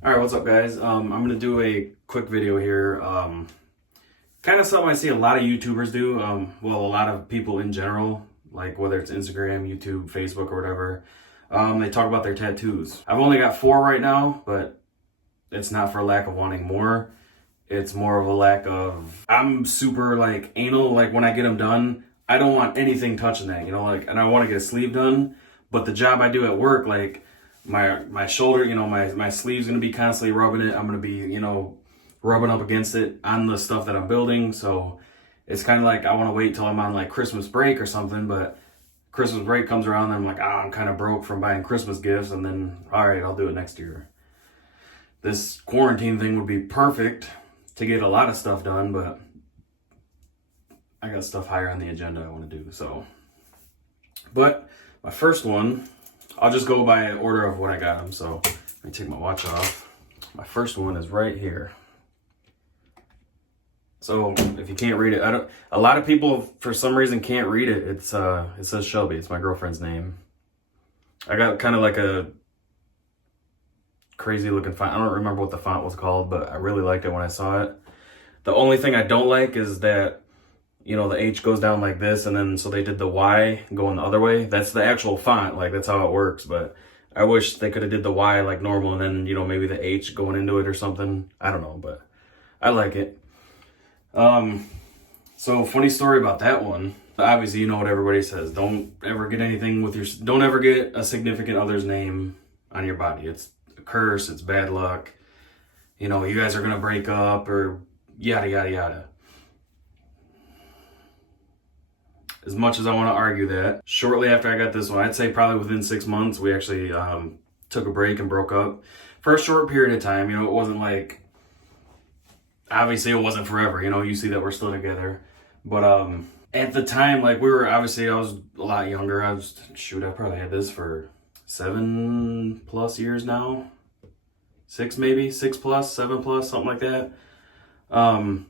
All right, what's up, guys? I'm gonna do a quick video here. Kind of something I see a lot of YouTubers do. Well, a lot of people in general, like whether it's Instagram, YouTube, Facebook, or whatever. They talk about their tattoos. I've only got 4 right now, but it's not for lack of wanting more. It's more of a lack of, I'm super like anal. Like when I get them done, I don't want anything touching that, and I want to get a sleeve done. But the job I do at work, like my shoulder, my sleeve's gonna be constantly rubbing it. I'm gonna be, rubbing up against it on the stuff that I'm building. So it's kind of like I want to wait till I'm on like Christmas break or something, but Christmas break comes around and I'm like, I'm kind of broke from buying Christmas gifts, and then all right, I'll do it next year. This quarantine thing would be perfect to get a lot of stuff done, but I got stuff higher on the agenda I want to do. So, but my first one, I'll just go by order of what I got them. So let me take my watch off. My first one is right here. So if you can't read it, a lot of people for some reason can't read it. It says Shelby. It's my girlfriend's name. I got kind of like a crazy looking font. I don't remember what the font was called, but I really liked it when I saw it. The only thing I don't like is that, the H goes down like this, and then so they did the Y going the other way. That's the actual font, like that's how it works. But I wish they could have did the Y like normal, and then maybe the H going into it or something. I don't know, but I like it. So funny story about that one. Obviously, you know what everybody says. Don't ever get don't ever get a significant other's name on your body. It's a curse. It's bad luck. You guys are going to break up or yada, yada, yada. As much as I want to argue that, shortly after I got this one, I'd say probably within 6 months, we actually, took a break and broke up for a short period of time. It wasn't like, obviously it wasn't forever, you see that we're still together. But at the time, like I was a lot younger. I probably had this for 7+ years now. 6 maybe, 6+, 7+, something like that.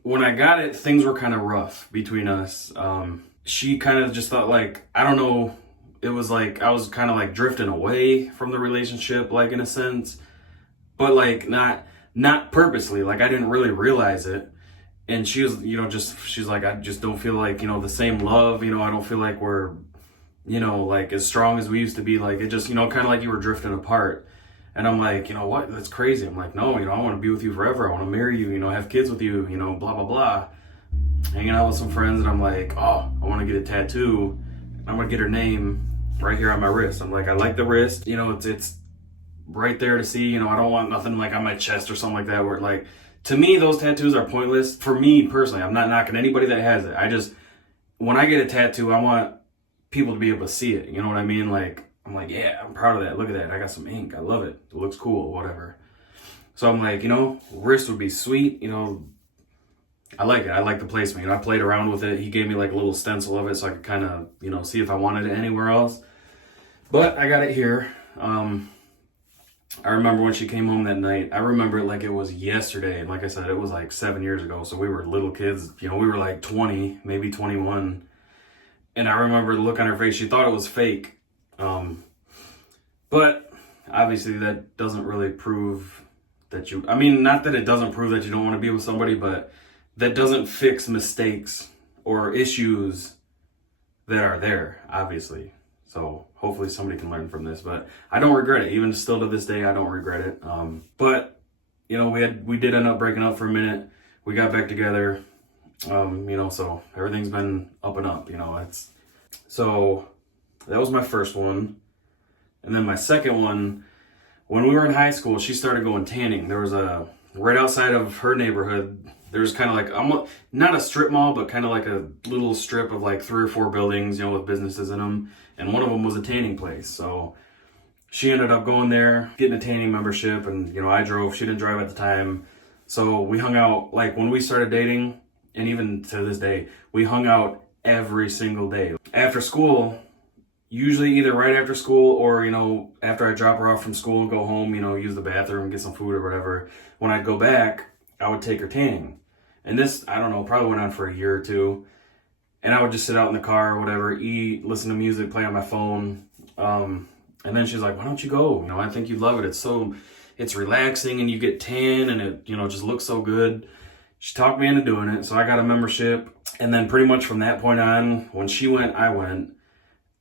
When I got it, things were kind of rough between us. She kind of just thought like, I don't know, it was like, I was kind of like drifting away from the relationship, like in a sense, but like not purposely, like I didn't really realize it. And she was, she's like, I just don't feel like, the same love, I don't feel like we're, like as strong as we used to be. Like it just, kind of like you were drifting apart. And I'm like, what? That's crazy. I'm like, no, I want to be with you forever. I want to marry you, have kids with you, blah, blah, blah. Hanging out with some friends, and I'm like, I want to get a tattoo. I'm going to get her name right here on my wrist. I'm like, I like the wrist. It's right there to see. I don't want nothing like on my chest or something like that where like, to me, those tattoos are pointless. For me personally, I'm not knocking anybody that has it. When I get a tattoo, I want people to be able to see it. You know what I mean? Like, I'm like, yeah, I'm proud of that. Look at that. I got some ink. I love it. It looks cool, whatever. So I'm like, wrist would be sweet. I like it. I like the placement. I played around with it. He gave me like a little stencil of it so I could kind of, see if I wanted it anywhere else. But I got it here. I remember when she came home that night. I remember it like it was yesterday. And like I said, it was like 7 years ago. So we were little kids. We were like 20, maybe 21. And I remember the look on her face. She thought it was fake. But obviously that doesn't really prove that not that it doesn't prove that you don't want to be with somebody, but that doesn't fix mistakes or issues that are there, obviously. So hopefully somebody can learn from this, but I don't regret it. Even still to this day, I don't regret it. But we did end up breaking up for a minute. We got back together. So everything's been up and up, so that was my first one. And then my second one, when we were in high school, she started going tanning. There was right outside of her neighborhood, there's kind of like, not a strip mall, but kind of like a little strip of like 3 or 4 buildings, with businesses in them. And one of them was a tanning place. So she ended up going there, getting a tanning membership. And, I drove. She didn't drive at the time. So we hung out, like when we started dating, and even to this day, we hung out every single day. After school, usually either right after school or, after I drop her off from school and go home, use the bathroom, get some food or whatever. When I'd go back, I would take her tanning. And this, I don't know, probably went on for a year or two. And I would just sit out in the car or whatever, eat, listen to music, play on my phone. And then she's like, why don't you go? I think you'd love it. it's relaxing and you get tan and it, just looks so good. She talked me into doing it. So I got a membership. And then pretty much from that point on, when she went, I went.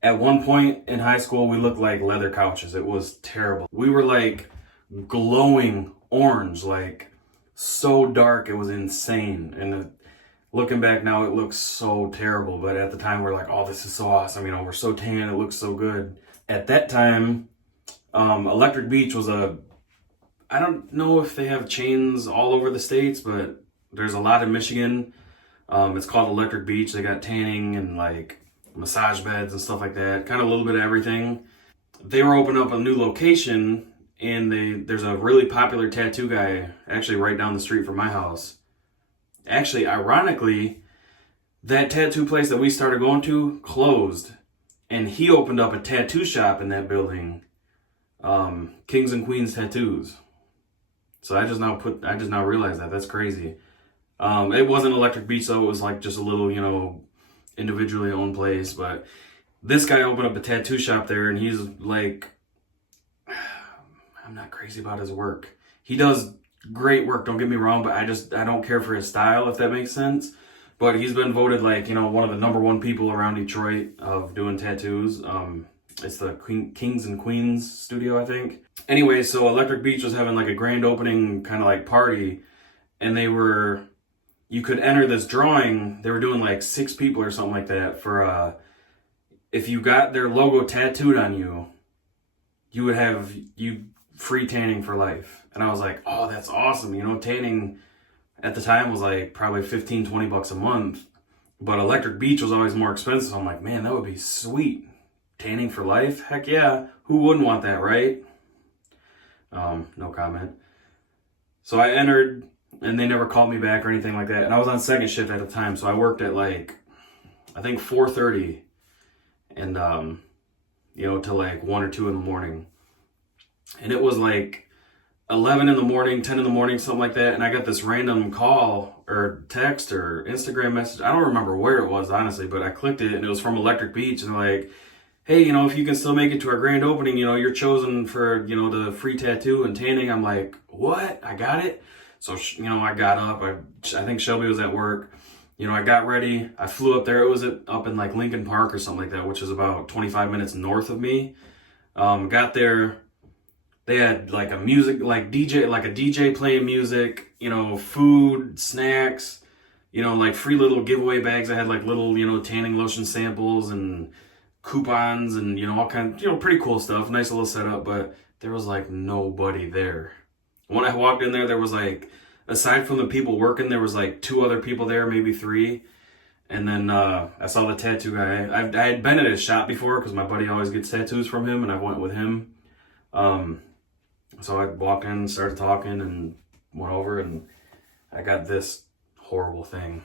At one point in high school, we looked like leather couches. It was terrible. We were like glowing orange, like so dark. It was insane. And looking back now, it looks so terrible. But at the time, we're like, oh, this is so awesome. We're so tan. It looks so good. At that time, Electric Beach was I don't know if they have chains all over the states, but there's a lot in Michigan. It's called Electric Beach. They got tanning and like massage beds and stuff like that. Kind of a little bit of everything. They were opening up a new location, and there's a really popular tattoo guy actually right down the street from my house. Actually, ironically, that tattoo place that we started going to closed, and he opened up a tattoo shop in that building. Kings and Queens Tattoos. So I just now realized that. That's crazy. It wasn't Electric Beach though. It was like just a little, individually owned place. But this guy opened up a tattoo shop there, and he's like, I'm not crazy about his work. He does great work, don't get me wrong, but I don't care for his style, if that makes sense. But he's been voted like, one of the #1 people around Detroit of doing tattoos. It's the Kings and Queens studio, I think. Anyway, so Electric Beach was having like a grand opening kind of like party, and you could enter this drawing. They were doing like 6 people or something like that for, if you got their logo tattooed on you, you would have free tanning for life. And I was like, oh, that's awesome. Tanning at the time was like probably $15-20 a month, but Electric Beach was always more expensive. I'm like, man, that would be sweet. Tanning for life? Heck yeah. Who wouldn't want that, right? No comment. So I entered, and they never called me back or anything like that. And I was on second shift at the time, so I worked at like, I think 4:30, and till like 1 or 2 in the morning. And it was like 11 in the morning, 10 in the morning, something like that. And I got this random call or text or Instagram message. I don't remember where it was, honestly, but I clicked it, and it was from Electric Beach. And they're like, hey, if you can still make it to our grand opening, you're chosen for, the free tattoo and tanning. I'm like, what? I got it? So, I got up. I think Shelby was at work. I got ready. I flew up there. It was up in like Lincoln Park or something like that, which is about 25 minutes north of me. Got there. They had like a DJ playing music, food, snacks, like free little giveaway bags. I had like little, tanning lotion samples and coupons and, all kinds, pretty cool stuff. Nice little setup, but there was like nobody there. When I walked in there was like, aside from the people working, there was like 2 other people there, maybe 3. And then I saw the tattoo guy. I had been at his shop before because my buddy always gets tattoos from him, and I went with him. So I walked in, started talking, and went over, and I got this horrible thing.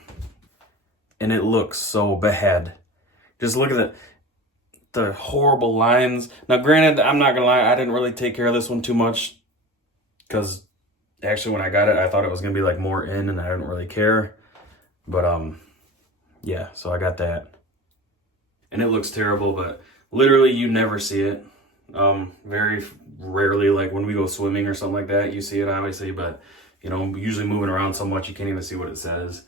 And it looks so bad. Just look at the horrible lines. Now, granted, I'm not gonna lie, I didn't really take care of this one too much, because actually when I got it, I thought it was gonna be like more in, and I didn't really care. But yeah, so I got that. And it looks terrible, but literally you never see it. Very rarely, like when we go swimming or something like that, you see it obviously, but usually moving around so much you can't even see what it says.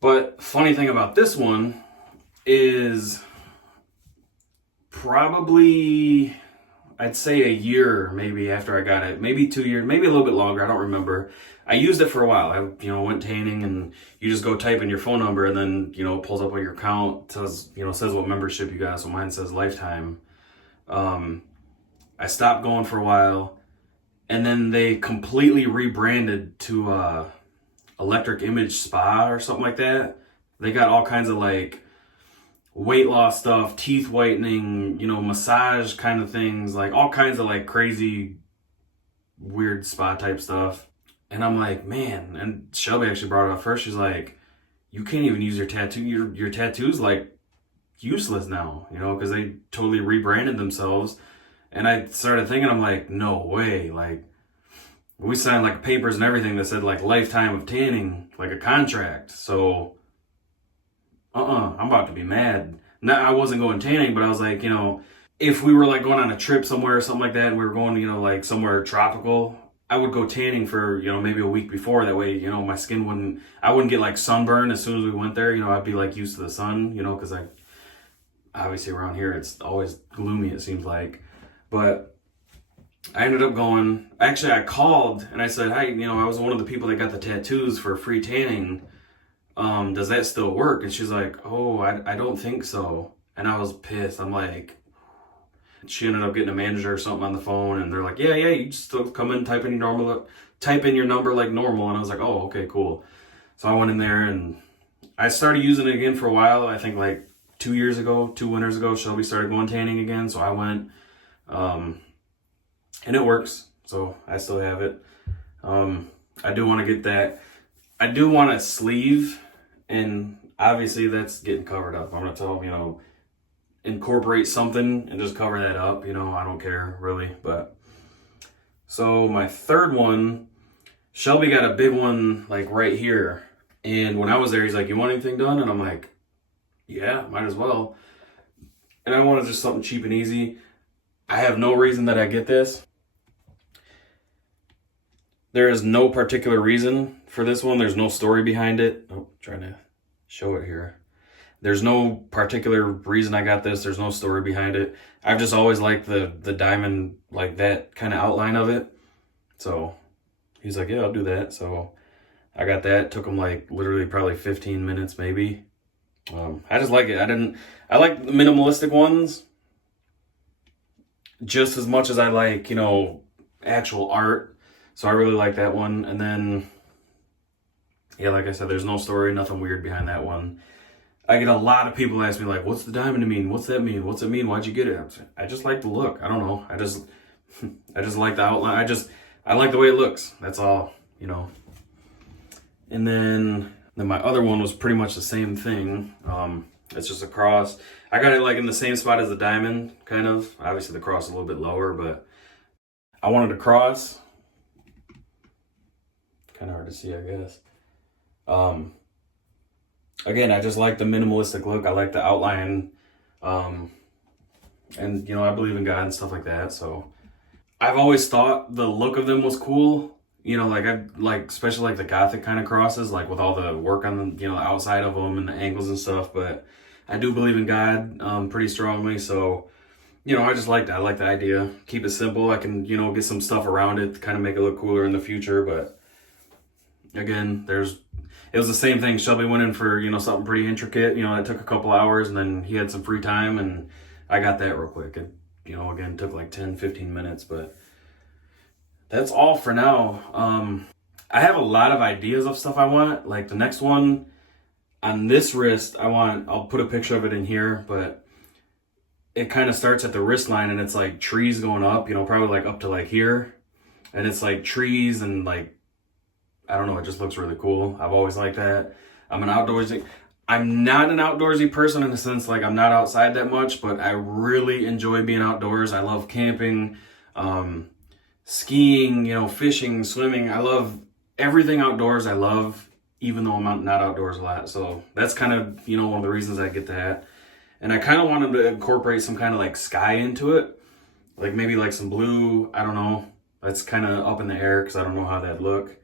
But funny thing about this one is probably, I'd say a year maybe after I got it, maybe 2 years, maybe a little bit longer, I don't remember. I used it for a while. I went tanning, and you just go type in your phone number, and then it pulls up on your account, says what membership you got. So mine says lifetime. I stopped going for a while, and then they completely rebranded to Electric Image Spa or something like that. They got all kinds of like weight loss stuff, teeth whitening, massage kind of things, like all kinds of like crazy weird spa type stuff. And I'm like, man, and Shelby actually brought it up first. She's like, you can't even use your tattoo. Your tattoo's like useless now, because they totally rebranded themselves. And I started thinking, I'm like, no way. Like, we signed like papers and everything that said like lifetime of tanning, like a contract. So, I'm about to be mad. Now, I wasn't going tanning, but I was like, if we were like going on a trip somewhere or something like that, and we were going, you know, like somewhere tropical, I would go tanning for, you know, maybe a week before. That way, you know, my skin I wouldn't get like sunburn as soon as we went there. You know, I'd be like used to the sun, you know, because obviously around here it's always gloomy, it seems like. But I ended up going, actually I called and I said, hi, you know, I was one of the people that got the tattoos for free tanning. Does that still work? And she's like, oh, I don't think so. And I was pissed. I'm like, she ended up getting a manager or something on the phone, and they're like, yeah, you just still come in, type in your number like normal. And I was like, oh, okay, cool. So I went in there and I started using it again for a while. I think like 2 winters ago, Shelby started going tanning again. So I went, and it works. So I still have it. I do want to get that. I do want a sleeve, and obviously that's getting covered up. I'm going to tell them, you know, incorporate something and just cover that up. You know, I don't care really. But so my third one, Shelby got a big one like right here. And when I was there, he's like, you want anything done? And I'm like, yeah, might as well. And I wanted just something cheap and easy. I have no reason that I get this. There is no particular reason for this one. There's no story behind it. Oh, trying to show it here. There's no particular reason I got this. There's no story behind it. I've just always liked the diamond, like that kind of outline of it. So he's like, yeah, I'll do that. So I got that. Took him like literally probably 15 minutes maybe. I just like it. I like the minimalistic ones just as much as I like, you know, actual art. So I really like that one. And then, yeah, like I said, there's no story, nothing weird behind that one. I get a lot of people ask me like, what's the diamond mean? What's that mean? What's it mean? Why'd you get it? I just like the look. I don't know. I just like the outline. I like the way it looks. That's all, you know. And then my other one was pretty much the same thing. It's just a cross. I got it like in the same spot as the diamond, kind of. Obviously the cross is a little bit lower, but I wanted a cross. Kind of hard to see, I guess. Again, I just like the minimalistic look. I like the outline. And, you know, I believe in God and stuff like that. So I've always thought the look of them was cool. You know, like especially like the Gothic kind of crosses, like with all the work on the, you know, the outside of them and the angles and stuff. But I do believe in God pretty strongly. So, you know, I just liked it. I like the idea. Keep it simple. I can, you know, get some stuff around it to kind of make it look cooler in the future. But again, it was the same thing. Shelby went in for, you know, something pretty intricate. You know, it took a couple hours, and then he had some free time, and I got that real quick. It, you know, again, took like 10, 15 minutes, but that's all for now. I have a lot of ideas of stuff I want. Like the next one on this wrist, I'll put a picture of it in here, but it kind of starts at the wrist line, and it's like trees going up, you know, probably like up to like here. And it's like trees and like, I don't know, it just looks really cool. I've always liked that. I'm not an outdoorsy person in the sense like I'm not outside that much, but I really enjoy being outdoors. I love camping, skiing, you know, fishing, swimming. I love everything outdoors. I love, even though I'm not outdoors a lot. So that's kind of, you know, one of the reasons I get that. And I kind of wanted to incorporate some kind of like sky into it. Like maybe like some blue, I don't know. That's kind of up in the air because I don't know how that'd look.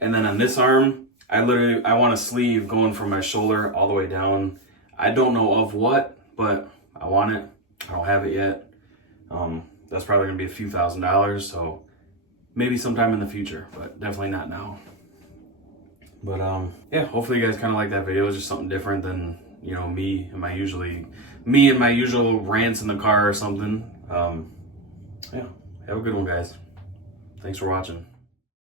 And then on this arm, I want a sleeve going from my shoulder all the way down. I don't know of what, but I want it. I don't have it yet. That's probably gonna be a few $1,000s, so maybe sometime in the future, but definitely not now. But yeah, hopefully you guys kind of like that video. It's just something different than, you know, me and my usual rants in the car or something. Yeah, have a good one, guys. Thanks for watching.